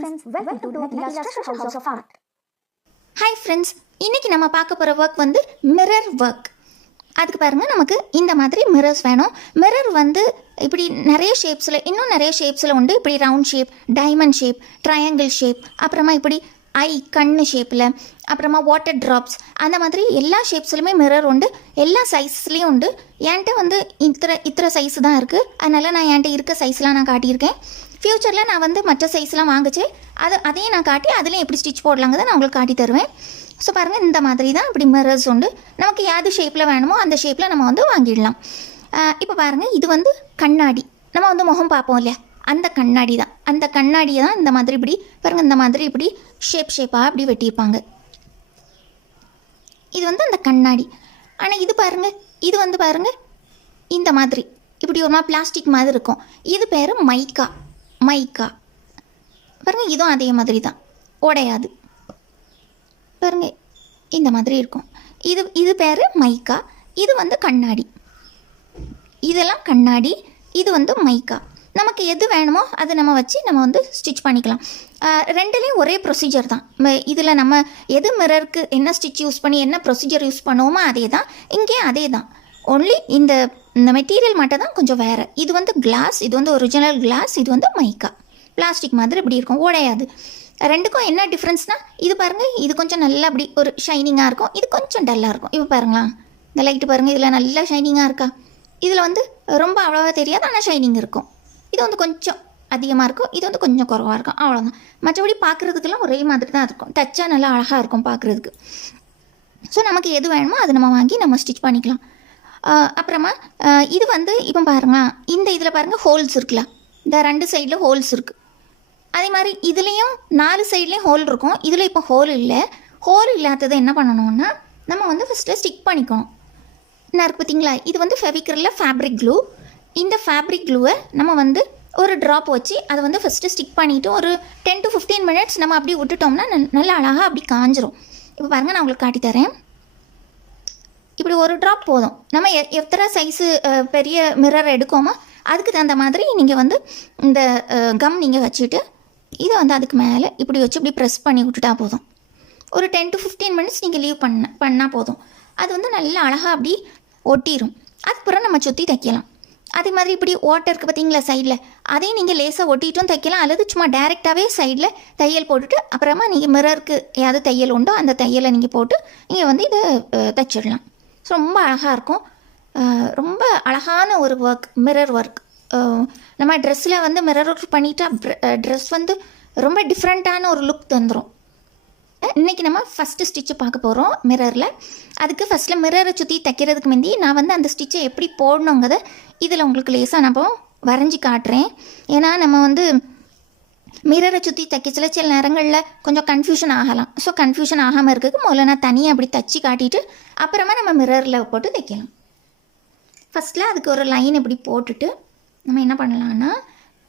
friends, welcome to Nathila's Treasure House of Art. Hi friends, இன்னைக்கு நம்ம பார்க்க போகிற ஒர்க் வந்து மிரர் ஒர்க். அதுக்கு பாருங்கள், நமக்கு இந்த மாதிரி மிரர்ஸ் வேணும். மிரர் வந்து இப்படி நிறைய ஷேப்ஸில், இன்னும் நிறைய ஷேப்ஸில் உண்டு. இப்படி round shape, diamond shape, triangle shape, அப்புறமா இப்படி கண்ணு ஷேப்பில், அப்புறமா வாட்டர் ட்ராப்ஸ், அந்த மாதிரி எல்லா ஷேப்ஸ்லையுமே மிரர் உண்டு. எல்லா சைஸ்லேயும் உண்டு. என்கிட்ட வந்து இத்தனை சைஸ் தான் இருக்குது. அதனால் நான் என்கிட்ட இருக்க சைஸ்லாம் நான் காட்டியிருக்கேன். ஃப்யூச்சரில் நான் வந்து மற்ற சைஸ்லாம் வாங்கிச்சு அதையும் நான் காட்டி அதில் எப்படி ஸ்டிச் போடலாங்கிறத நான் உங்களுக்கு காட்டி தருவேன். ஸோ பாருங்கள், இந்த மாதிரி தான் இப்படி மிரர்ஸ் உண்டு. நமக்கு எது ஷேப்பில் வேணுமோ அந்த ஷேப்பில் நம்ம வந்து வாங்கிடலாம். இப்போ பாருங்கள், இது வந்து கண்ணாடி. நம்ம வந்து முகம் பார்ப்போம் இல்லையா, அந்த கண்ணாடி தான். அந்த கண்ணாடியை தான் இந்த மாதிரி இப்படி பாருங்கள், இந்த மாதிரி இப்படி ஷேப்பாக இப்படி வெட்டியிருப்பாங்க. இது வந்து அந்த கண்ணாடி. ஆனால் இது பாருங்கள், இது வந்து பாருங்கள் இந்த மாதிரி இப்படி ஒரு மாதிரி பிளாஸ்டிக் மாதிரி இருக்கும். இது பேர் மைக்கா. பாருங்கள், இதுவும் அதே மாதிரி தான், உடையாது. பாருங்கள், இந்த மாதிரி இருக்கும். இது பேர் மைக்கா. இது வந்து கண்ணாடி. இதெல்லாம் கண்ணாடி, இது வந்து மைக்கா. நமக்கு எது வேணுமோ அதை நம்ம வச்சு நம்ம வந்து ஸ்டிச் பண்ணிக்கலாம். ரெண்டுலேயும் ஒரே ப்ரொசீஜர் தான். இதில் நம்ம எது மிரருக்கு என்ன ஸ்டிச் யூஸ் பண்ணி என்ன ப்ரொசீஜர் யூஸ் பண்ணுவோமோ அதே தான். இங்கேயும் அதே தான். ஒன்லி இந்த மெட்டீரியல் மட்டும் தான் கொஞ்சம் வேறு. இது வந்து கிளாஸ், இது வந்து ஒரிஜினல் கிளாஸ். இது வந்து மைக்கா, பிளாஸ்டிக் மாதிரி இப்படி இருக்கும், உடையாது. ரெண்டுக்கும் என்ன டிஃப்ரென்ஸ்னால், இது பாருங்கள், இது கொஞ்சம் நல்லா அப்படி ஒரு ஷைனிங்காக இருக்கும், இது கொஞ்சம் டல்லாக இருக்கும். இப்போ பாருங்களா, இந்த லைட்டு பாருங்கள், இதில் நல்லா ஷைனிங்காக இருக்கா. இதில் வந்து ரொம்ப அவ்வளோவா தெரியாது, ஆனால் ஷைனிங் இருக்கும். இது வந்து கொஞ்சம் அதிகமாக இருக்கும், இது வந்து கொஞ்சம் குறவாக இருக்கும், அவ்வளோதான். மற்றபடி பார்க்குறதுக்கெல்லாம் ஒரே மாதிரி தான் இருக்கும். டச்சாக நல்லா அழகாக இருக்கும் பார்க்குறதுக்கு. ஸோ நமக்கு எது வேணுமோ அதை நம்ம வாங்கி நம்ம ஸ்டிச் பண்ணிக்கலாம். அப்புறமா இது வந்து இப்போ பாருங்களா, இந்த இதில் பாருங்கள் ஹோல்ஸ் இருக்குல்ல, இந்த ரெண்டு சைடில் ஹோல்ஸ் இருக்குது. அதே மாதிரி இதுலேயும் 4 சைட்லேயும் ஹோல் இருக்கும். இதில் இப்போ ஹோல் இல்லை. ஹோல் இல்லாததை என்ன பண்ணணும்னா, நம்ம வந்து ஃபஸ்ட்டு ஸ்டிக் பண்ணிக்கணும். என்ன இருக்குது பார்த்தீங்களா, இது வந்து ஃபெவிக்ரிலில் ஃபேப்ரிக் க்ளூ. இந்த ஃபேப்ரிக் க்ளூவை நம்ம வந்து ஒரு ட்ராப் வச்சு அதை வந்து ஃபஸ்ட்டு ஸ்டிக் பண்ணிவிட்டு ஒரு 10 to 15 minutes நம்ம அப்படி விட்டுட்டோம்னா நல்லா அழகாக அப்படி காஞ்சிரும். இப்போ பாருங்கள், நான் உங்களுக்கு காட்டித்தரேன். இப்படி ஒரு ட்ராப் போதும். நம்ம எத்தனை சைஸு பெரிய மிரர் எடுக்கோமோ அதுக்கு தகுந்த மாதிரி நீங்கள் வந்து இந்த கம் நீங்கள் வச்சுட்டு இதை வந்து அதுக்கு மேலே இப்படி வச்சு இப்படி ப்ரெஸ் பண்ணி விட்டுட்டா போதும். ஒரு 10 to 15 minutes நீங்கள் லீவ் பண்ணால் போதும். அது வந்து நல்லா அழகாக அப்படி ஒட்டிடும். அதுக்கப்புறம் நம்ம சுற்றி தைக்கலாம். அதே மாதிரி இப்படி ஓட்டை இருக்குது பார்த்தீங்களா சைடில், அதையும் நீங்கள் லேசாக ஒட்டிட்டும் தைக்கலாம். அல்லது சும்மா டேரெக்டாகவே சைடில் தையல் போட்டுட்டு அப்புறமா நீங்கள் மிரருக்கு ஏதாவது தையல் உண்டோ அந்த தையலை நீங்கள் போட்டு நீங்கள் வந்து இதை தைச்சிடலாம். ஸோ ரொம்ப அழகாக இருக்கும். ரொம்ப அழகான ஒரு ஒர்க், மிரர் ஒர்க். நம்ம ட்ரெஸ்ஸில் வந்து மிரர் ஒர்க் பண்ணிட்டா ட்ரெஸ் வந்து ரொம்ப டிஃப்ரெண்ட்டான ஒரு லுக் தந்துடும். இன்றைக்கி நம்ம ஃபஸ்ட்டு ஸ்டிச்சு பார்க்க போகிறோம் மிரரில். அதுக்கு ஃபஸ்ட்டில் மிரரை சுற்றி தைக்கிறதுக்கு முந்தி நான் வந்து அந்த ஸ்டிச்சை எப்படி போடணுங்கிறத இதில் உங்களுக்கு லேசாக நம்ம வரைஞ்சி காட்டுறேன். ஏன்னா நம்ம வந்து மிரரை சுற்றி தைக்கச்சில சில நேரங்களில் கொஞ்சம் கன்ஃபியூஷன் ஆகலாம். ஸோ கன்ஃபியூஷன் ஆகாமல் இருக்கிறதுக்கு முதல்ல நான் தனியாக அப்படி தைச்சி காட்டிட்டு அப்புறமா நம்ம மிரரில் போட்டு தைக்கலாம். ஃபஸ்ட்டில் அதுக்கு ஒரு லைன் இப்படி போட்டுட்டு நம்ம என்ன பண்ணலான்னா,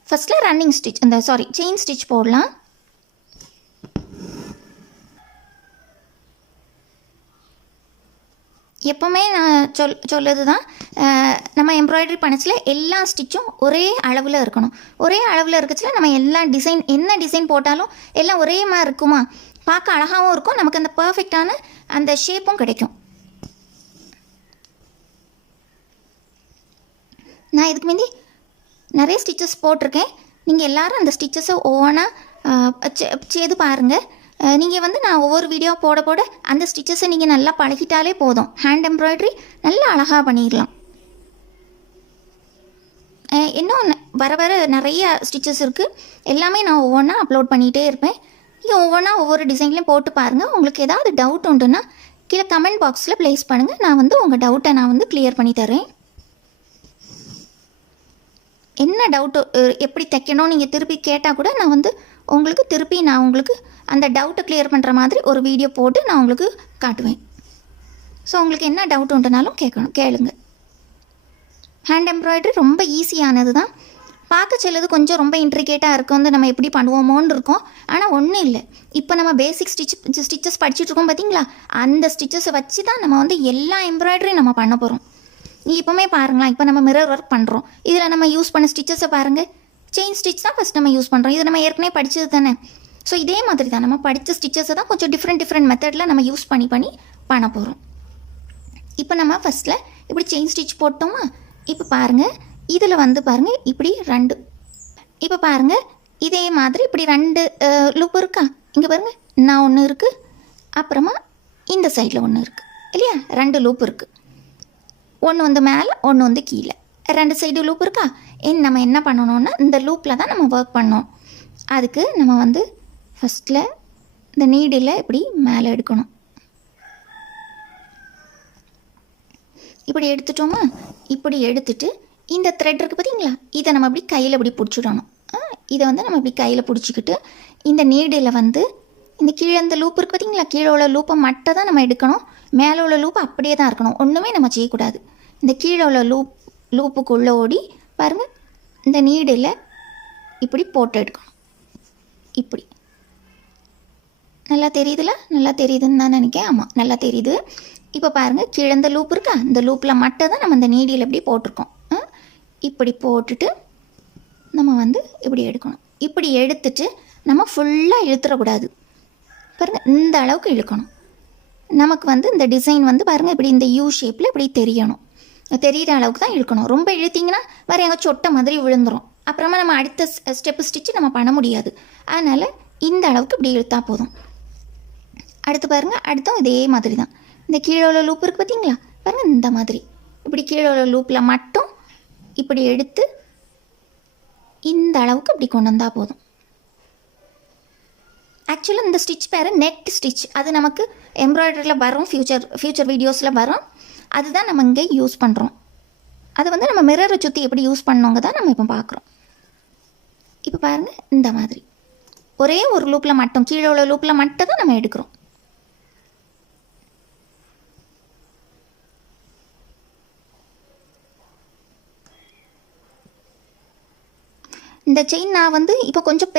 ஃபஸ்ட்டில் ரன்னிங் ஸ்டிச் செயின் ஸ்டிச் போடலாம். எப்போவுமே நான் சொல்லுறது தான், நம்ம எம்ப்ராய்டரி பண்ணச்சில எல்லா ஸ்டிச்சும் ஒரே அளவில் இருக்கணும். ஒரே அளவில் இருக்கச்சில நம்ம எல்லா டிசைன் என்ன டிசைன் போட்டாலும் எல்லாம் ஒரே மாதிரி இருக்குமா, பார்க்க அழகாகவும் இருக்கும், நமக்கு அந்த பர்ஃபெக்டான அந்த ஷேப்பும் கிடைக்கும். நான் இதுக்கு முந்தி நிறைய ஸ்டிச்சஸ் போட்டிருக்கேன். நீங்கள் எல்லோரும் அந்த ஸ்டிச்சஸை ஒவ்வொன்றா செய்து பாருங்கள். நீங்கள் வந்து நான் ஒவ்வொரு வீடியோ போட அந்த ஸ்டிச்சஸை நீங்கள் நல்லா பழகிட்டாலே போதும். ஹேண்ட் எம்ப்ராய்டரி நல்லா அழகாக பண்ணிடலாம். இன்னும் வர நிறைய ஸ்டிச்சஸ் இருக்குது. எல்லாமே நான் ஒவ்வொன்றா அப்லோட் பண்ணிகிட்டே இருப்பேன். நீங்கள் ஒவ்வொன்றா ஒவ்வொரு டிசைன்லேயும் போட்டு பாருங்கள். உங்களுக்கு ஏதாவது டவுட் உண்டுன்னா கீழே கமெண்ட் பாக்ஸில் ப்ளேஸ் பண்ணுங்கள். நான் வந்து உங்கள் டவுட்டை நான் வந்து கிளியர் பண்ணி தரேன். என்ன டவுட்டு எப்படி தைக்கணும் நீங்கள் திருப்பி கேட்டால் கூட நான் வந்து உங்களுக்கு அந்த டவுட்டை கிளியர் பண்ணுற மாதிரி ஒரு வீடியோ போட்டு நான் உங்களுக்கு காட்டுவேன். ஸோ உங்களுக்கு என்ன டவுட் உண்டுனாலும் கேளுங்க. ஹேண்ட் எம்ப்ராய்டரி ரொம்ப ஈஸியானது தான். பார்க்க சிலது கொஞ்சம் ரொம்ப இன்ட்ரிகேட்டாக இருக்கும், வந்து நம்ம எப்படி பண்ணுவோமோன்னு இருக்கும். ஆனால் ஒன்றும் இல்லை. இப்போ நம்ம பேசிக் ஸ்டிச்சஸ் படிச்சுட்ருக்கோம் பார்த்தீங்களா, அந்த ஸ்டிச்சஸை வச்சு தான் நம்ம வந்து எல்லா எம்ப்ராய்டரியும் நம்ம பண்ண போகிறோம். இப்போவுமே பாருங்களா, இப்போ நம்ம மிரர் ஒர்க் பண்ணுறோம். இதில் நம்ம யூஸ் பண்ண ஸ்டிச்சஸை பாருங்கள். செயின் ஸ்டிச் தான் ஃபஸ்ட் நம்ம யூஸ் பண்ணுறோம். இது நம்ம ஏற்கனவே படித்தது தானே. ஸோ இதே மாதிரி தான் நம்ம படித்த ஸ்டிச்சஸை தான் கொஞ்சம் டிஃப்ரெண்ட் மெத்தடில் நம்ம யூஸ் பண்ணி பண்ண போகிறோம். இப்போ நம்ம ஃபஸ்ட்டில் இப்படி செயின் ஸ்டிச் போட்டோமா. இப்போ பாருங்கள், இதில் வந்து பாருங்கள் இப்படி 2, இப்போ பாருங்கள் இதே மாதிரி இப்படி 2 லூப் இருக்கா. இங்கே பாருங்கள் நான் ஒன்று இருக்குது, அப்புறமா இந்த சைடில் ஒன்று இருக்குது இல்லையா. 2 லூப் இருக்குது, ஒன்று வந்து மேலே ஒன்று வந்து கீழே, 2 சைடு லூப் இருக்கா. நம்ம என்ன பண்ணணும்னா இந்த லூப்பில் தான் நம்ம ஒர்க் பண்ணோம். அதுக்கு நம்ம வந்து ஃபஸ்ட்டில் இந்த நீடில் இப்படி மேலே எடுக்கணும். இப்படி எடுத்துட்டோமா. இப்படி எடுத்துட்டு இந்த த்ரெட் இருக்குது பார்த்தீங்களா, இதை நம்ம இப்படி கையில் இப்படி பிடிச்சிடணும். இதை வந்து நம்ம இப்படி கையில் பிடிச்சிக்கிட்டு இந்த நீடில் வந்து இந்த கீழே இந்த லூப் இருக்குது பார்த்தீங்களா, கீழே உள்ள லூப்பை மட்டும் தான் நம்ம எடுக்கணும். மேலே உள்ள லூப் அப்படியே தான் இருக்கணும், ஒன்றுமே நம்ம செய்யக்கூடாது. இந்த கீழே உள்ள லூப்புக்குள்ளே ஓடி பாருங்கள், இந்த நீடில் இப்படி போட்டு எடுக்கணும். இப்படி நல்லா தெரியுதுல, நல்லா தெரியுதுன்னு தான் நினைக்கிறேன். ஆமாம், நல்லா தெரியுது. இப்போ பாருங்கள், கீழே இந்த லூப் இருக்கா, இந்த லூப்பில் மட்டும் தான் நம்ம இந்த நீடியில் இப்படி போட்டிருக்கோம். இப்படி போட்டுட்டு நம்ம வந்து இப்படி எடுக்கணும். இப்படி எடுத்துட்டு நம்ம ஃபுல்லாக இழுத்துடக்கூடாது. பாருங்கள், இந்த அளவுக்கு இழுக்கணும். நமக்கு வந்து இந்த டிசைன் வந்து பாருங்கள் இப்படி இந்த யூ ஷேப்பில் இப்படி தெரியணும். தெரிகிற அளவுக்கு தான் இழுக்கணும். ரொம்ப இழுத்திங்கன்னா வேறு எங்கே சொட்டை மாதிரி விழுந்துடும். அப்புறமா நம்ம அடுத்த ஸ்டெப்பு ஸ்டிச்சு நம்ம பண்ண முடியாது. அதனால் இந்த அளவுக்கு இப்படி இழுத்தா போதும். அடுத்து பாருங்கள், அடுத்தும் இதே மாதிரி தான். இந்த கீழே உள்ள லூப் இருக்குது பார்த்தீங்களா, பாருங்கள் இந்த மாதிரி இப்படி கீழே உள்ள லூப்பில் மட்டும் இப்படி எடுத்து இந்த அளவுக்கு இப்படி கொண்டு வந்தால் போதும். ஆக்சுவலாக இந்த ஸ்டிச் பேர் நெட் ஸ்டிச். அது நமக்கு எம்ப்ராய்டரியில் வரும், ஃப்யூச்சர் வீடியோஸில் வரும். அதுதான் நம்ம இங்கே யூஸ் பண்ணுறோம். அது வந்து நம்ம மிரரை சுற்றி எப்படி யூஸ் பண்ணோங்க தான் நம்ம இப்போ பார்க்குறோம். இப்போ பாருங்கள், இந்த மாதிரி ஒரே ஒரு லூப்பில் மட்டும், கீழே உள்ள லூப்பில் மட்டும் தான் நம்ம எடுக்கிறோம். இந்த செயின் நான் வந்து இப்போ கொஞ்சம்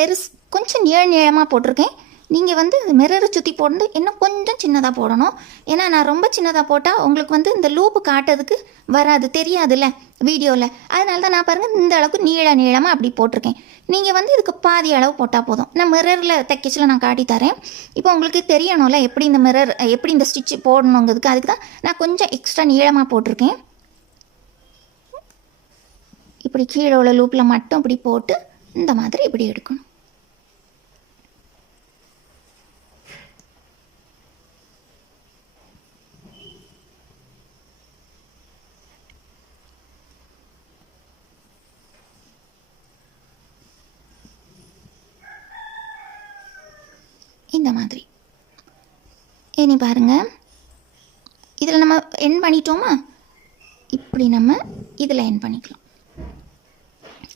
கொஞ்சம் நீளமாக போட்டிருக்கேன். நீங்கள் வந்து மிரரை சுற்றி போட்டு இன்னும் கொஞ்சம் சின்னதாக போடணும். ஏன்னா நான் ரொம்ப சின்னதாக போட்டால் உங்களுக்கு வந்து இந்த லூப்பு காட்டுறதுக்கு வராது, தெரியாதுல்ல வீடியோவில். அதனால தான் நான் பாருங்கள் இந்த அளவுக்கு நீளமாக அப்படி போட்டிருக்கேன். நீங்கள் வந்து இதுக்கு பாதி அளவு போட்டால் போதும். நான் மிரரில் தைக்கச்சில் நான் காட்டி தரேன். இப்போ உங்களுக்கு தெரியணும்ல எப்படி இந்த மிரர் எப்படி இந்த ஸ்டிச் போடணுங்கிறதுக்கு. அதுக்கு தான் நான் கொஞ்சம் எக்ஸ்ட்ரா நீளமாக போட்டிருக்கேன். இப்படி கீழே உள்ள லூப்பில் மட்டும் இப்படி போட்டு இந்த மாதிரி இப்படி எடுக்கணும். இந்த மாதிரி இனி பாருங்கள், இதில் நம்ம என் பண்ணிட்டோமா. இப்படி நம்ம இதில் என் பண்ணிக்கலாம்.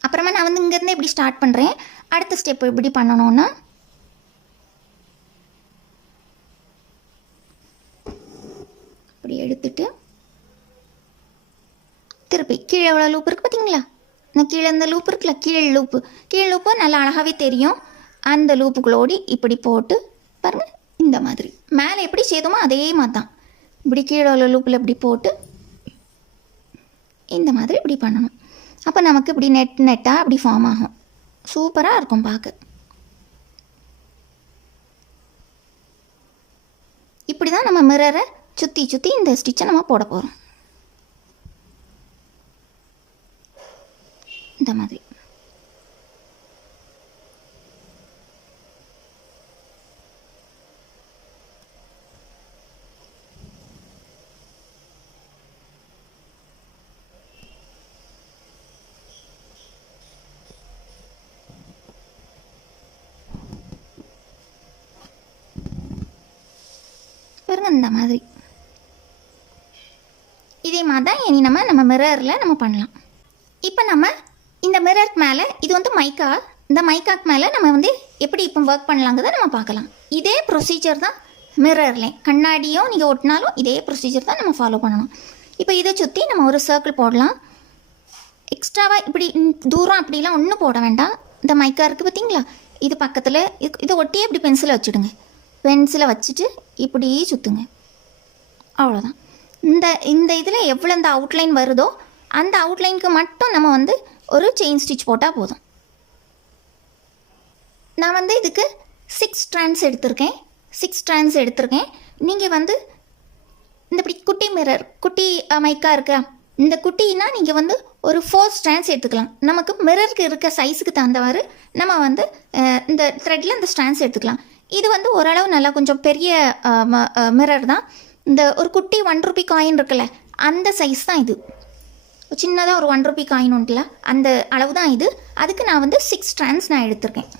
அப்புறமா நான் வந்து இங்கேருந்து இப்படி ஸ்டார்ட் பண்ணுறேன். அடுத்த ஸ்டெப் எப்படி பண்ணணும்னா இப்படி எடுத்துட்டு திருப்பி கீழே எவ்வளோ லூப் இருக்குது பார்த்தீங்களா, நான் கீழே இந்த லூப் இருக்குல்ல, கீழே லூப்பு நல்லா அழகாகவே தெரியும். அந்த லூப்புக்குள்ளோடி இப்படி போட்டு பாருங்கள் இந்த மாதிரி மேலே எப்படி செய்தோமோ அதே மாதிரி தான். இப்படி கீழே உள்ள லூப்பில் இப்படி போட்டு இந்த மாதிரி இப்படி பண்ணணும். அப்போ நமக்கு இப்படி நெட்டாக அப்படி ஃபார்ம் ஆகும். சூப்பராக இருக்கும் பார்க்க. இப்படி தான் நம்ம மிரரை சுற்றி இந்த ஸ்டிச்சை நம்ம போட போகிறோம். இந்த மாதிரி பாருங்க. இந்த மாதிரி இதே மாதிரி தான் இனி நம்ம மிரரில் நம்ம பண்ணலாம். இப்போ நம்ம இந்த மிரருக்கு மேலே இது வந்து மைக்கா, இந்த மைக்காக்கு மேலே நம்ம வந்து எப்படி இப்போ ஒர்க் பண்ணலாங்கிறத நம்ம பார்க்கலாம். இதே ப்ரொசீஜர் தான் மிரரில், கண்ணாடியும் நீங்கள் ஒட்டினாலும் இதே ப்ரொசீஜர் தான் நம்ம ஃபாலோ பண்ணணும். இப்போ இதை சுற்றி நம்ம ஒரு சர்க்கிள் போடலாம். எக்ஸ்ட்ராவாக இப்படி தூரம் அப்படிலாம் ஒன்றும் போட வேண்டாம். இந்த மைக்கா இருக்குது பார்த்தீங்களா, இது பக்கத்தில் இதை ஒட்டியே இப்படி பென்சிலை வச்சுடுங்க. பென்சிலை வச்சுட்டு இப்படி சுற்றுங்க, அவ்வளோதான். இந்த இதில் எவ்வளோ இந்த அவுட்லைன் வருதோ அந்த அவுட்லைனுக்கு மட்டும் நம்ம வந்து ஒரு செயின் ஸ்டிச் போட்டால் போதும். நான் வந்து இதுக்கு 6 ஸ்ட்ராண்ட்ஸ் எடுத்திருக்கேன். 6 ஸ்ட்ராண்ட்ஸ் எடுத்திருக்கேன். நீங்கள் வந்து இந்த இப்படி குட்டி மிரர், குட்டி மைக்கா இருக்கா, இந்த குட்டின்னா நீங்கள் வந்து ஒரு 4 ஸ்ட்ராண்ட்ஸ் எடுத்துக்கலாம். நமக்கு மிரருக்கு இருக்க சைஸுக்கு தகுந்தவாறு நம்ம வந்து இந்த த்ரெட்டில் இந்த ஸ்ட்ராண்ட்ஸ் எடுத்துக்கலாம். இது வந்து ஓரளவு நல்லா கொஞ்சம் பெரிய மிரர் தான். இந்த ஒரு குட்டி 1 ரூபி காயின் இருக்குல்ல, அந்த சைஸ் தான் இது. சின்னதாக ஒரு 1 ரூபி காயின் உண்டுல, அந்த அளவு தான் இது. அதுக்கு நான் வந்து 6 ஸ்ட்ராண்ட்ஸ் நான் எடுத்திருக்கேன்.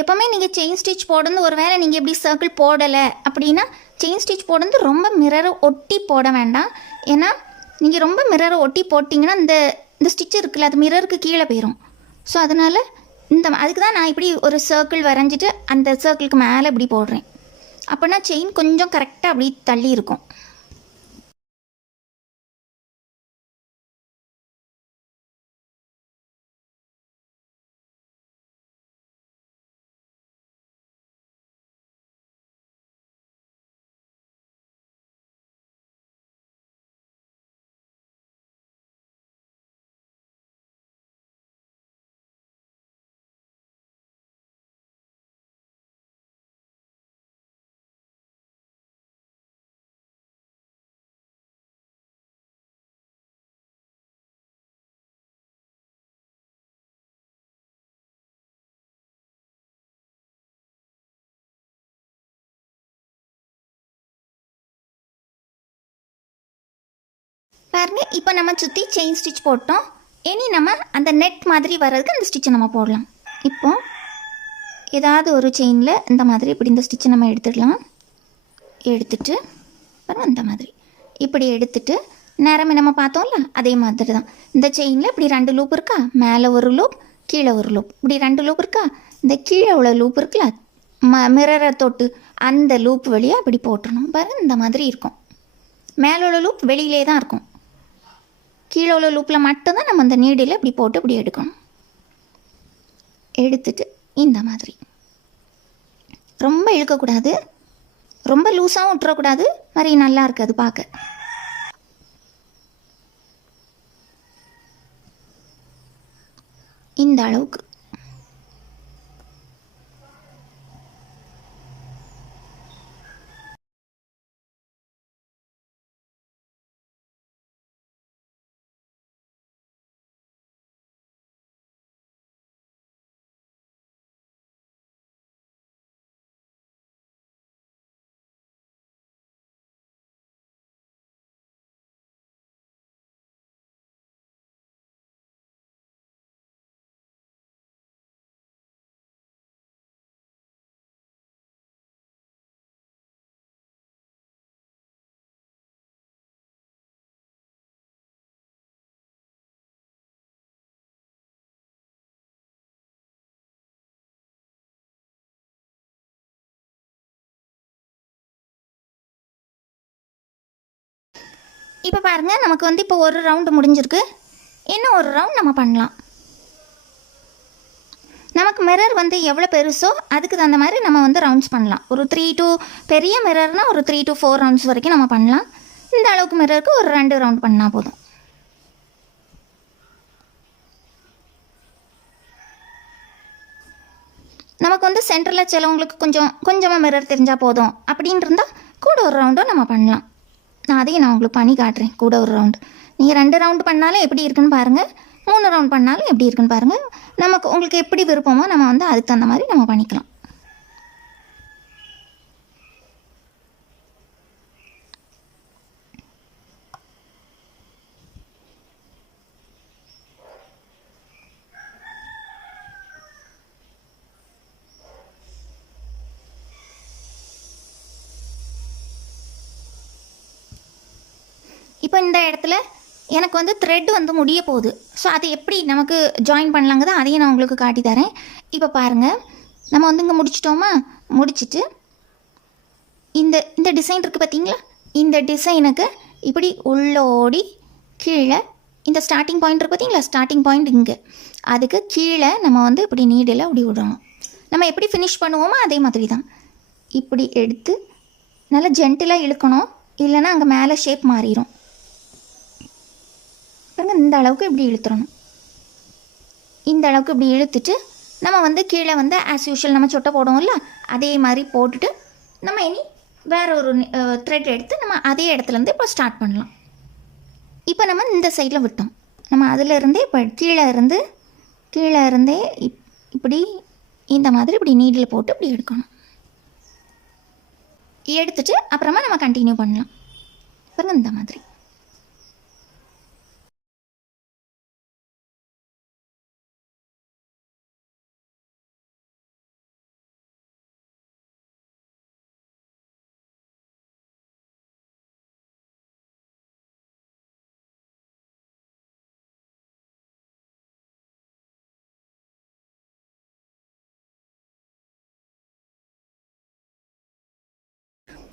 எப்போவுமே நீங்கள் செயின் ஸ்டிச் போடுறது, ஒரு வேளை நீங்கள் எப்படி சர்க்கிள் போடலை அப்படின்னா செயின் ஸ்டிச் போடுறது ரொம்ப மிரரை ஒட்டி போட வேண்டாம். ஏன்னா நீங்கள் ரொம்ப மிரரை ஒட்டி போட்டிங்கன்னா இந்த ஸ்டிச் இருக்குல்ல, அது மிரருக்கு கீழே போயிடும். ஸோ அதனால் அதுக்கு தான் நான் இப்படி ஒரு சர்க்கிள் வரைஞ்சிட்டு அந்த சர்க்கிளுக்கு மேலே இப்படி போடுறேன். அப்படின்னா செயின் கொஞ்சம் கரெக்டாக அப்படி தள்ளி இருக்கும். பாருங்க, இப்போ நம்ம சுற்றி செயின் ஸ்டிச் போட்டோம். இனி நம்ம அந்த நெட் மாதிரி வர்றதுக்கு அந்த ஸ்டிச்சை நம்ம போடலாம். இப்போ ஏதாவது ஒரு செயினில் இந்த மாதிரி இப்படி இந்த ஸ்டிச்சை நம்ம எடுத்துடலாம். எடுத்துட்டு பாருங்கள், இந்த மாதிரி இப்படி எடுத்துட்டு நேரமே நம்ம பார்த்தோம்ல, அதே மாதிரி தான் இந்த செயினில் இப்படி 2 லூப் இருக்கா, மேலே ஒரு லூப் கீழே ஒரு லூப், இப்படி 2 லூப் இருக்கா. இந்த கீழே உள்ள லூப் இருக்குல்ல, மிரரை தொட்டு அந்த லூப் வழியாக இப்படி போட்டுடணும். பாருங்கள், இந்த மாதிரி இருக்கும். மேலே உள்ள லூப் வெளியிலே தான் இருக்கும். கீழே உள்ள லூப்பில் மட்டும்தான் நம்ம அந்த நீடில் இப்படி போட்டு இப்படி எடுக்கணும். எடுத்துட்டு இந்த மாதிரி ரொம்ப இழுக்கக்கூடாது, ரொம்ப லூஸாகவும் விட்டுறக்கூடாது, மாதிரி நல்லா இருக்காது பார்க்க. இந்த அளவுக்கு இப்போ பாருங்கள், நமக்கு வந்து இப்போ ஒரு ரவுண்டு முடிஞ்சிருக்கு. இன்னும் ஒரு ரவுண்ட் நம்ம பண்ணலாம். நமக்கு மிரர் வந்து எவ்வளோ பெருசோ அதுக்கு தகுந்த மாதிரி நம்ம வந்து ரவுண்ட்ஸ் பண்ணலாம். ஒரு 3 to பெரிய மிரர்னால் ஒரு 3 to 4 ரவுண்ட்ஸ் வரைக்கும் நம்ம பண்ணலாம். இந்த அளவுக்கு மிரருக்கு ஒரு 2 ரவுண்ட் பண்ணால் போதும். நமக்கு வந்து சென்டரில் சிலவங்களுக்கு கொஞ்சமாக மிரர் தெரிஞ்சால் போதும் அப்படின்னு இருந்தால் கூட ஒரு ரவுண்டும் நம்ம பண்ணலாம். அதையும் நான் உங்களுக்கு பண்ணி காட்டுறேன். கூட ஒரு ரவுண்டு நீங்கள் 2 ரவுண்டு பண்ணாலும் எப்படி இருக்குன்னு பாருங்கள், 3 ரவுண்ட் பண்ணாலும் எப்படி இருக்குன்னு பாருங்கள். நமக்கு உங்களுக்கு எப்படி விருப்பமோ நம்ம வந்து அதுக்கு தகுந்த மாதிரி நம்ம பண்ணிக்கலாம். இப்போ இந்த இடத்துல எனக்கு வந்து த்ரெட் வந்து முடிய போகுது. ஸோ அது எப்படி நமக்கு ஜாயின் பண்ணலாங்கிறத அதையும் நான் உங்களுக்கு காட்டி தரேன். இப்போ பாருங்கள், நம்ம வந்து இங்கே முடிச்சிட்டோமா, முடிச்சுட்டு இந்த டிசைன் இருக்குது பார்த்தீங்களா, இந்த டிசைனுக்கு இப்படி உள்ளோடி கீழே இந்த ஸ்டார்டிங் பாயிண்ட் இருக்குது பார்த்தீங்களா, ஸ்டார்டிங் பாயிண்ட் இங்கே, அதுக்கு கீழே நம்ம வந்து இப்படி நீடில் அப்படி விடணும். நம்ம எப்படி ஃபினிஷ் பண்ணுவோமோ அதே மாதிரி தான். இப்படி எடுத்து நல்லா ஜென்டிலாக இழுக்கணும், இல்லைன்னா அங்கே மேலே ஷேப் மாறிடும். பாருங்கள், இந்த அளவுக்கு இப்படி இழுத்துடணும். இந்த அளவுக்கு இப்படி இழுத்துட்டு நம்ம வந்து கீழே வந்து ஆஸ் யூஷுவல் நம்ம சொட்டை போடுவோம்ல, அதே மாதிரி போட்டுட்டு நம்ம இனி வேற ஒரு த்ரெட் எடுத்து நம்ம அதே இடத்துலேருந்து இப்போ ஸ்டார்ட் பண்ணலாம். இப்போ நம்ம இந்த சைடில் விட்டோம், நம்ம அதிலேருந்தே இப்போ கீழே இருந்தே இப்படி இந்த மாதிரி இப்படி நீடில் போட்டு இப்படி எடுக்கணும். எடுத்துட்டு அப்புறமா நம்ம கண்டினியூ பண்ணலாம். பாருங்கள், இந்த மாதிரி.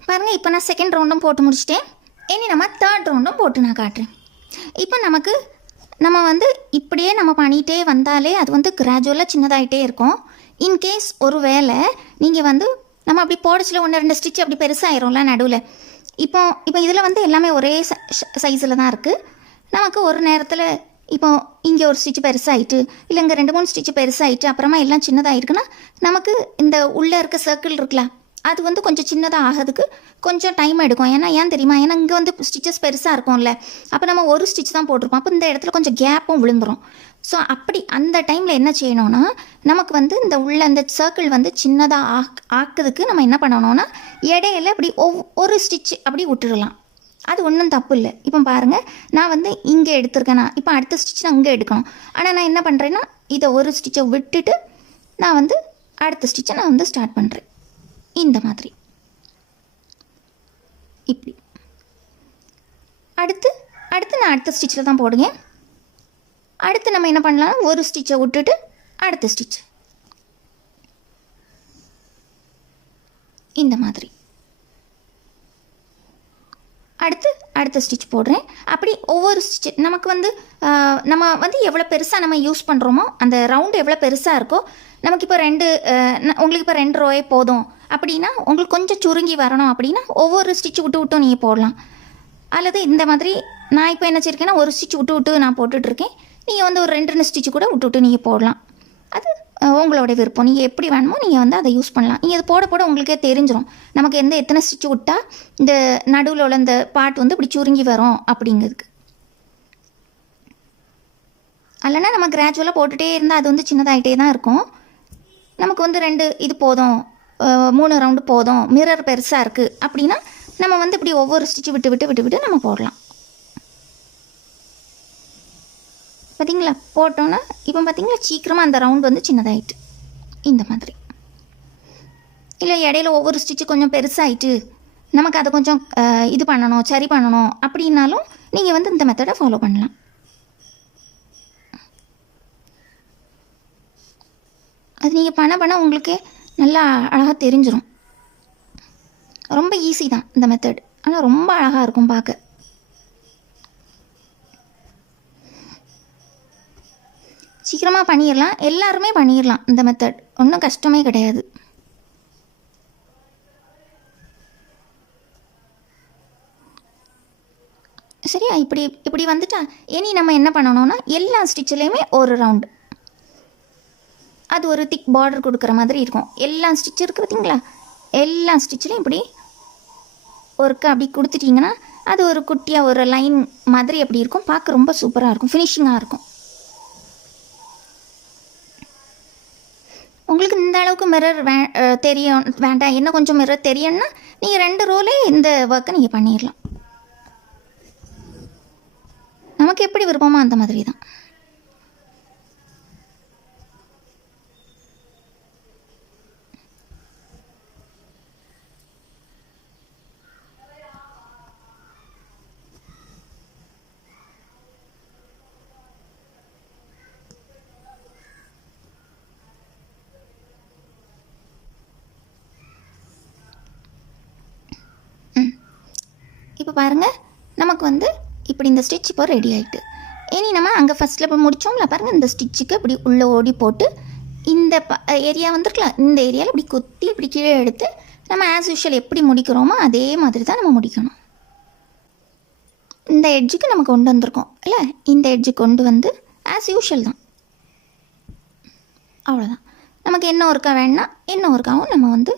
பாருங்கள், இப்போ நான் செகண்ட் ரவுண்டும் போட்டு முடிச்சிட்டேன். இனி நம்ம தேர்ட் ரவுண்டும் போட்டு நான் காட்டுறேன். இப்போ நம்ம வந்து இப்படியே நம்ம பண்ணிகிட்டே வந்தாலே அது வந்து கிராஜுவலாக சின்னதாகிட்டே இருக்கும். இன்கேஸ் ஒரு வேளை நீங்கள் வந்து நம்ம அப்படி போடச்சில் 1-2 ஸ்டிச் அப்படி பெருசாகிடும்ல நடுவில். இப்போ இதில் வந்து எல்லாமே ஒரே சைஸில் தான் இருக்குது. நமக்கு ஒரு நேரத்தில் இப்போ இங்கே ஒரு ஸ்டிச் பெருசாகிட்டு, இல்லை இங்கே 2-3 ஸ்டிச் பெருசாகிட்டு, அப்புறமா எல்லாம் சின்னதாகிருக்குன்னா நமக்கு இந்த உள்ளே இருக்க சர்க்கிள் இருக்குல்ல, அது வந்து கொஞ்சம் சின்னதாக ஆகிறதுக்கு கொஞ்சம் டைம் எடுக்கும். ஏன் தெரியுமா? ஏன்னா இங்கே வந்து ஸ்டிச்சஸ் பெருசாக இருக்கும்ல, அப்போ நம்ம ஒரு ஸ்டிச் தான் போட்டிருப்போம். அப்போ இந்த இடத்துல கொஞ்சம் கேப்பும் விழுந்துடும். ஸோ அப்படி அந்த டைமில் என்ன செய்யணும்னா, நமக்கு வந்து இந்த உள்ள அந்த சர்க்கிள் வந்து சின்னதாக ஆக்குறதுக்கு நம்ம என்ன பண்ணணும்னா, இடையில அப்படி ஒரு ஸ்டிச் அப்படி விட்டுடலாம். அது ஒன்றும் தப்பு இல்லை. இப்போ பாருங்கள், நான் வந்து இங்கே எடுத்திருக்கேன்னா இப்போ அடுத்த ஸ்டிச் நான் இங்கே எடுக்கணும். ஆனால் நான் என்ன பண்ணுறேன்னா, இதை ஒரு ஸ்டிச்சை விட்டுட்டு நான் வந்து அடுத்த ஸ்டிச்சை நான் வந்து ஸ்டார்ட் பண்ணுறேன். இந்த மாதிரி இப்படி அடுத்து நான் அடுத்த ஸ்டிச்சில் தான் போடுங்க. அடுத்து நம்ம என்ன பண்ணலாம், ஒரு ஸ்டிச்சை விட்டுட்டு அடுத்த ஸ்டிச் இந்த மாதிரி அடுத்த ஸ்டிச் போடுறேன். அப்படி ஒவ்வொரு ஸ்டிச் நமக்கு வந்து நம்ம வந்து எவ்வளோ பெருசாக நம்ம யூஸ் பண்ணுறோமோ, அந்த ரவுண்டு எவ்வளோ பெருசாக இருக்கோ, நமக்கு இப்போ உங்களுக்கு இப்போ 2 ரோவே போதும் அப்படின்னா, உங்களுக்கு கொஞ்சம் சுருங்கி வரணும் அப்படின்னா ஒவ்வொரு ஸ்டிச் விட்டு நீங்கள் போடலாம். அல்லது இந்த மாதிரி நான் இப்போ என்ன வச்சுருக்கேன்னா, ஒரு ஸ்டிச் விட்டு நான் போட்டுட்ருக்கேன். நீங்கள் வந்து ஒரு 2 ஸ்டிச்சு கூட விட்டு நீங்கள் போடலாம். அது உங்களோட விருப்பம். நீங்கள் எப்படி வேணுமோ நீங்கள் வந்து அதை யூஸ் பண்ணலாம். நீங்கள் அது போட உங்களுக்கே தெரிஞ்சிடும் நமக்கு எத்தனை ஸ்டிச் விட்டால் இந்த நடுவில் உள்ள இந்த பார்ட் வந்து இப்படி சுருங்கி வரும் அப்படிங்கிறதுக்கு. அல்லனா நம்ம கிராஜுவலாக போட்டுகிட்டே இருந்தால் அது வந்து சின்னதாகிட்டே தான் இருக்கும். நமக்கு வந்து 2 இது போதும், 3 ரவுண்டு போதும், மிரர் பெருசாக இருக்குது அப்படின்னா நம்ம வந்து இப்படி ஒவ்வொரு ஸ்டிச்சு விட்டு நம்ம போடலாம். பார்த்தீங்களா? போட்டோன்னா இப்போ பார்த்தீங்களா, சீக்கிரமாக அந்த ரவுண்ட் வந்து சின்னதாகிட்டு இந்த மாதிரி. இல்லை இடையில ஒவ்வொரு ஸ்டிச்சு கொஞ்சம் பெருசாகிட்டு நமக்கு அதை கொஞ்சம் இது பண்ணணும், சரி பண்ணணும் அப்படின்னாலும் நீங்கள் வந்து இந்த மெத்தடை ஃபாலோ பண்ணலாம். அது நீங்கள் பண்ண உங்களுக்கே நல்லா அழகாக தெரிஞ்சிடும். ரொம்ப ஈஸி தான் இந்த மெத்தட், ஆனால் ரொம்ப அழகாக இருக்கும் பார்க்க. சீக்கிரமாக பண்ணிடலாம், எல்லாருமே பண்ணிடலாம். இந்த மெத்தட் ஒன்றும் கஷ்டமே கிடையாது. சரியா? இப்படி வந்துட்டா இனி நம்ம என்ன பண்ணணும்னா, எல்லா ஸ்டிச்சிலையுமே ஒரு ரவுண்டு, அது ஒரு திக் பார்டர் கொடுக்குற மாதிரி இருக்கும். எல்லா ஸ்டிச் இருக்குது பார்த்தீங்களா, எல்லா ஸ்டிச்சிலையும் இப்படி ஒர்க்கு அப்படி கொடுத்துட்டிங்கன்னா அது ஒரு குட்டியாக ஒரு லைன் மாதிரி அப்படி இருக்கும். பார்க்க ரொம்ப சூப்பராக இருக்கும், ஃபினிஷிங்காக இருக்கும். உங்களுக்கு இந்த அளவுக்கு மிரர் வேண்டாம், இன்னும் கொஞ்சம் மிரர் தெரியும்னா நீங்கள் 2 ரோலே இந்த ஒர்க்கை நீங்கள் பண்ணிடலாம். நமக்கு எப்படி விருப்பமோ அந்த மாதிரி தான். இப்போ பாருங்கள், நமக்கு வந்து இப்படி இந்த ஸ்டிச் இப்போ ரெடி ஆகிட்டு. இனி நம்ம அங்கே ஃபஸ்ட்டில் இப்போ முடித்தோம்ல பாருங்கள், இந்த ஸ்டிச்சுக்கு இப்படி உள்ளே ஓடி போட்டு இந்த ஏரியா வந்துருக்கலாம், இந்த ஏரியாவில் இப்படி குத்தி இப்படி கீழே எடுத்து நம்ம ஆஸ் யூஷுவல் எப்படி முடிக்கிறோமோ அதே மாதிரி தான் நம்ம முடிக்கணும். இந்த எட்ஜுக்கு நம்ம கொண்டு வந்திருக்கோம் இல்லை, இந்த எட்ஜுக்கு கொண்டு வந்து ஆஸ் யூஷுவல் தான், அவ்வளோதான். நமக்கு என்ன ஒர்க்கா வேணுன்னா என்ன ஒர்க்காகவும் நம்ம வந்து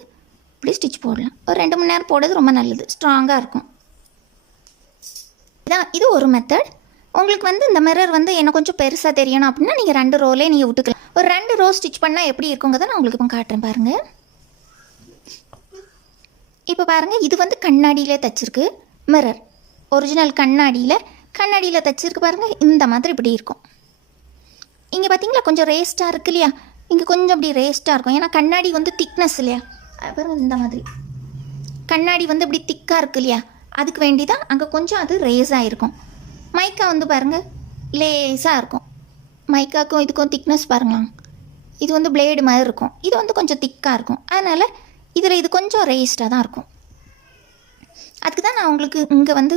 இப்படி ஸ்டிச் போடலாம். ஒரு 2 மணி நேரம் போடுறது ரொம்ப நல்லது, ஸ்ட்ராங்காக இருக்கும். இதான் இது ஒரு மெத்தட். உங்களுக்கு வந்து இந்த மிரர் வந்து என்ன கொஞ்சம் பெருசாக தெரியணும் அப்படின்னா நீங்கள் 2 ரோலே நீங்கள் விட்டுக்கலாம். ஒரு 2 ரோ ஸ்டிச் பண்ணால் எப்படி இருக்குங்கிறத நான் உங்களுக்கு இப்போ காட்டுறேன் பாருங்கள். இப்போ பாருங்கள், இது வந்து கண்ணாடியிலே தைச்சிருக்கு மிரர், ஒரிஜினல் கண்ணாடியில் தைச்சிருக்கு பாருங்கள். இந்த மாதிரி இப்படி இருக்கும். இங்கே பார்த்தீங்களா கொஞ்சம் ரேஸ்ட்டாக இருக்கு இல்லையா, இங்கே கொஞ்சம் அப்படி ரேஸ்ட்டாக இருக்கும். ஏன்னா கண்ணாடி வந்து திக்னஸ் இல்லையா, பாருங்கள் இந்த மாதிரி கண்ணாடி வந்து இப்படி திக்காக இருக்கு இல்லையா, அதுக்கு வேண்டி தான் அங்கே கொஞ்சம் அது ரேஸாக இருக்கும். மைக்கா வந்து பாருங்கள் லேஸாக இருக்கும். மைக்காக்கும் இதுக்கும் திக்னஸ் பாருங்களா, இது வந்து பிளேடு மாதிரி இருக்கும், இது வந்து கொஞ்சம் திக்காக இருக்கும். அதனால் இதில் இது கொஞ்சம் ரேஸ்டாக தான் இருக்கும். அதுக்கு தான் நான் உங்களுக்கு இங்கே வந்து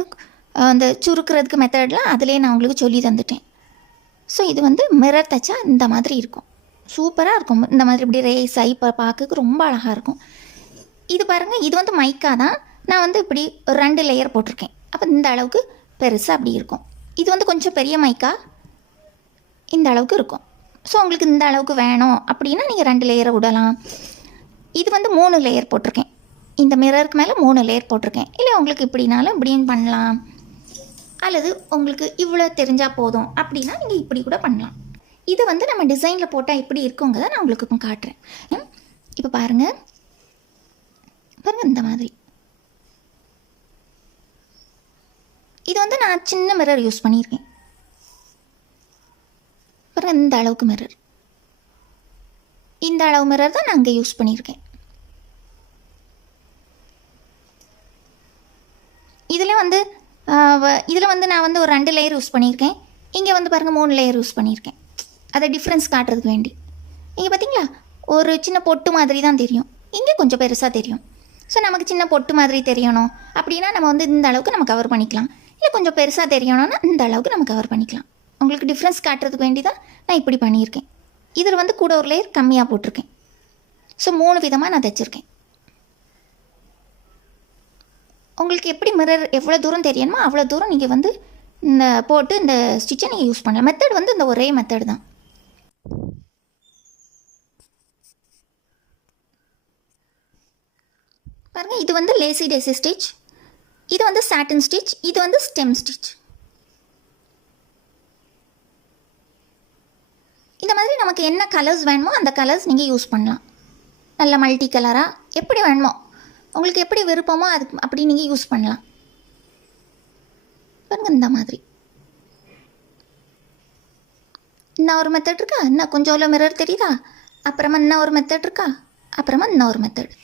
அந்த சுருக்கிறதுக்கு மெத்தட்லாம் அதிலே நான் உங்களுக்கு சொல்லி தந்துட்டேன். ஸோ இது வந்து மிரர் தைச்சா இந்த மாதிரி இருக்கும், சூப்பராக இருக்கும். இந்த மாதிரி இப்படி ரேஸ் ஆகி இப்போ பார்க்க ரொம்ப அழகாக இருக்கும். இது பாருங்கள், இது வந்து மைக்கா தான். நான் வந்து இப்படி ஒரு 2 லேயர் போட்டிருக்கேன். அப்போ இந்த அளவுக்கு பெருசாக அப்படி இருக்கும். இது வந்து கொஞ்சம் பெரிய மைக்கா, இந்த அளவுக்கு இருக்கும். ஸோ உங்களுக்கு இந்த அளவுக்கு வேணும் அப்படின்னா நீங்கள் 2 லேயரை விடலாம். இது வந்து 3 லேயர் போட்டிருக்கேன். இந்த மிரருக்கு மேலே 3 லேயர் போட்டிருக்கேன். இல்லை உங்களுக்கு இப்படினாலும் இப்படியும் பண்ணலாம், அல்லது உங்களுக்கு இவ்வளோ தெரிஞ்சால் போதும் அப்படின்னா நீங்கள் இப்படி கூட பண்ணலாம். இது வந்து நம்ம டிசைனில் போட்டால் எப்படி இருக்குங்கிறத நான் உங்களுக்கு இப்போ காட்டுறேன். இப்போ பாருங்கள் இந்த மாதிரி இது வந்து நான் சின்ன மிரர் யூஸ் பண்ணியிருக்கேன். அப்புறம் இந்த அளவுக்கு மிரர், இந்த அளவு மிரர் தான் நான் அங்கே யூஸ் பண்ணியிருக்கேன். இதில் வந்து நான் வந்து ஒரு 2 லேயர் யூஸ் பண்ணியிருக்கேன். இங்கே வந்து பாருங்கள் 3 லேயர் யூஸ் பண்ணியிருக்கேன். அதை டிஃப்ரென்ஸ் காட்டுறதுக்கு வேண்டி. இங்கே பார்த்தீங்களா ஒரு சின்ன பொட்டு மாதிரி தான் தெரியும், இங்கே கொஞ்சம் பெருசாக தெரியும். ஸோ நமக்கு சின்ன பொட்டு மாதிரி தெரியணும் அப்படின்னா நம்ம வந்து இந்த அளவுக்கு நம்ம கவர் பண்ணிக்கலாம். இல்லை கொஞ்சம் பெருசாக தெரியணும்னா இந்த அளவுக்கு நம்ம கவர் பண்ணிக்கலாம். உங்களுக்கு டிஃப்ரென்ஸ் காட்டுறதுக்கு வேண்டி தான் நான் இப்படி பண்ணியிருக்கேன். இதில் வந்து கூட ஒரு லேயர் கம்மியாக போட்டிருக்கேன். ஸோ 3 விதமாக நான் தைச்சிருக்கேன். உங்களுக்கு எப்படி மிரர் எவ்வளோ தூரம் தெரியணுமோ அவ்வளோ தூரம் நீங்கள் வந்து இந்த போட்டு இந்த ஸ்டிச்சை நீங்கள் யூஸ் பண்ணலாம். மெத்தட் வந்து இந்த ஒரே மெத்தட் தான். பாருங்கள், இது வந்து லேசி டேசி ஸ்டிச், இது வந்து சாட்டின் ஸ்டிச், இது வந்து ஸ்டெம் ஸ்டிச். இந்த மாதிரி நமக்கு என்ன கலர்ஸ் வேணுமோ அந்த கலர்ஸ் நீங்கள் யூஸ் பண்ணலாம். நல்ல மல்டி கலராக எப்படி வேணுமோ உங்களுக்கு எப்படி விருப்பமோ அதுக்கு அப்படி நீங்கள் யூஸ் பண்ணலாம். பாருங்கள் இந்த மாதிரி இன்னும் ஒரு மெத்தட் இருக்கா, இன்னும் கொஞ்சம் எவ்வளோ மிரர் தெரியுதா, அப்புறமா இன்னும் ஒரு மெத்தட் இருக்கா, அப்புறமா இன்னும் ஒரு மெத்தட்.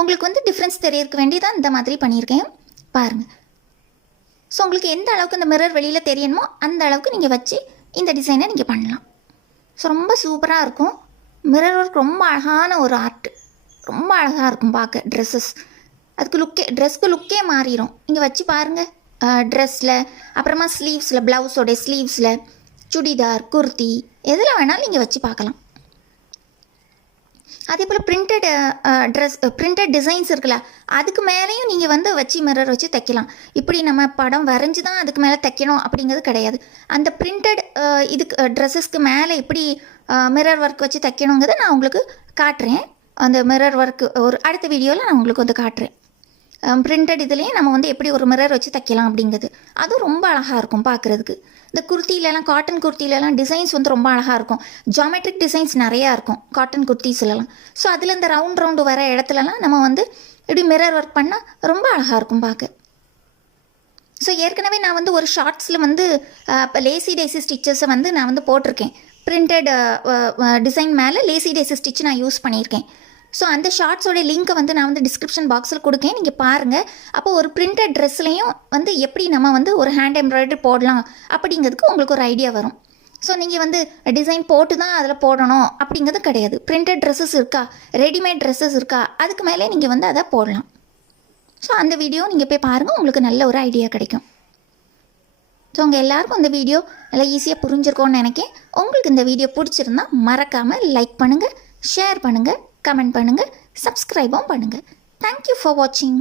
உங்களுக்கு வந்து டிஃப்ரென்ஸ் தெரியறதுக்கு வேண்டி தான் இந்த மாதிரி பண்ணியிருக்கேன் பாருங்கள். ஸோ உங்களுக்கு எந்த அளவுக்கு இந்த மிரர் வெளியில் தெரியணுமோ அந்த அளவுக்கு நீங்கள் வச்சு இந்த டிசைனை நீங்கள் பண்ணலாம். ஸோ ரொம்ப சூப்பராக இருக்கும். மிரர் ஒர்க் ரொம்ப அழகான ஒரு ஆர்ட், ரொம்ப அழகாக இருக்கும் பார்க்க. ட்ரெஸ்ஸஸ் அதுக்கு ட்ரெஸ்க்கு லுக்கே மாறிடும். இங்கே வச்சு பாருங்கள், ட்ரெஸ்ஸில் அப்புறமா ஸ்லீவ்ஸில், ப்ளவுஸோடைய ஸ்லீவ்ஸில், சுடிதார், குர்த்தி எதில் வேணாலும் நீங்கள் வச்சு பார்க்கலாம். அதே போல் பிரிண்டட் டிசைன்ஸ் இருக்குல்ல, அதுக்கு மேலேயும் நீங்கள் வந்து வச்சு மிரர் வச்சு தைக்கலாம். இப்படி நம்ம படம் வரைஞ்சி தான் அதுக்கு மேலே தைக்கணும் அப்படிங்கிறது கிடையாது. அந்த பிரிண்டட் இதுக்கு ட்ரெஸ்ஸஸ்க்கு மேலே எப்படி மிரர் ஒர்க் வச்சு தைக்கணுங்கிறத நான் உங்களுக்கு காட்டுறேன். அந்த மிரர் ஒர்க்கு ஒரு அடுத்த வீடியோவில் நான் உங்களுக்கு வந்து காட்டுறேன். பிரிண்டட் இதுலேயே நம்ம வந்து எப்படி ஒரு மிரர் வச்சு தைக்கலாம் அப்படிங்கிறது, அதுவும் ரொம்ப அழகாக இருக்கும் பார்க்குறதுக்கு. இந்த குர்த்திலலாம், காட்டன் குர்த்திலலாம் டிசைன்ஸ் வந்து ரொம்ப அழகாக இருக்கும். ஜாமெட்ரிக் டிசைன்ஸ் நிறையா இருக்கும் காட்டன் குர்த்திஸ்லாம். ஸோ அதில் இந்த ரவுண்டு வர இடத்துலலாம் நம்ம வந்து இப்படி மிரர் ஒர்க் பண்ணால் ரொம்ப அழகாக இருக்கும் பார்க்க. ஸோ ஏற்கனவே நான் வந்து ஒரு ஷார்ட்ஸில் வந்து லேசி டேசி ஸ்டிச்சஸை வந்து நான் வந்து போட்டிருக்கேன். பிரிண்டட் டிசைன் மேலே லேசி டேசி ஸ்டிச் நான் யூஸ் பண்ணியிருக்கேன். ஸோ அந்த ஷார்ட்ஸோடைய லிங்க்கை வந்து நான் வந்து டிஸ்கிரிப்ஷன் பாக்ஸில் கொடுக்கேன், நீங்கள் பாருங்கள். அப்போது ஒரு பிரிண்டட் ட்ரெஸ்லையும் வந்து எப்படி நம்ம வந்து ஒரு ஹேண்ட் எம்ப்ராய்டரி போடலாம் அப்படிங்கிறதுக்கு உங்களுக்கு ஒரு ஐடியா வரும். ஸோ நீங்கள் வந்து டிசைன் போட்டு தான் அதில் போடணும் அப்படிங்கிறது கிடையாது. பிரிண்டட் ட்ரெஸ்ஸஸ் இருக்கா, ரெடிமேட் ட்ரெஸ்ஸஸ் இருக்கா, அதுக்கு மேலே நீங்கள் வந்து அதை போடலாம். ஸோ அந்த வீடியோ நீங்கள் போய் பாருங்கள், உங்களுக்கு நல்ல ஒரு ஐடியா கிடைக்கும். ஸோ உங்கள் எல்லாருக்கும் இந்த வீடியோ நல்லா ஈஸியாக புரிஞ்சிருக்கோன்னு நினைக்கிறேன். உங்களுக்கு இந்த வீடியோ பிடிச்சிருந்தா மறக்காமல் லைக் பண்ணுங்கள், ஷேர் பண்ணுங்கள், கமெண்ட் பண்ணுங்கள், சப்ஸ்கிரைபும் பண்ணுங்கள். தேங்க்யூ ஃபார் வாட்சிங்.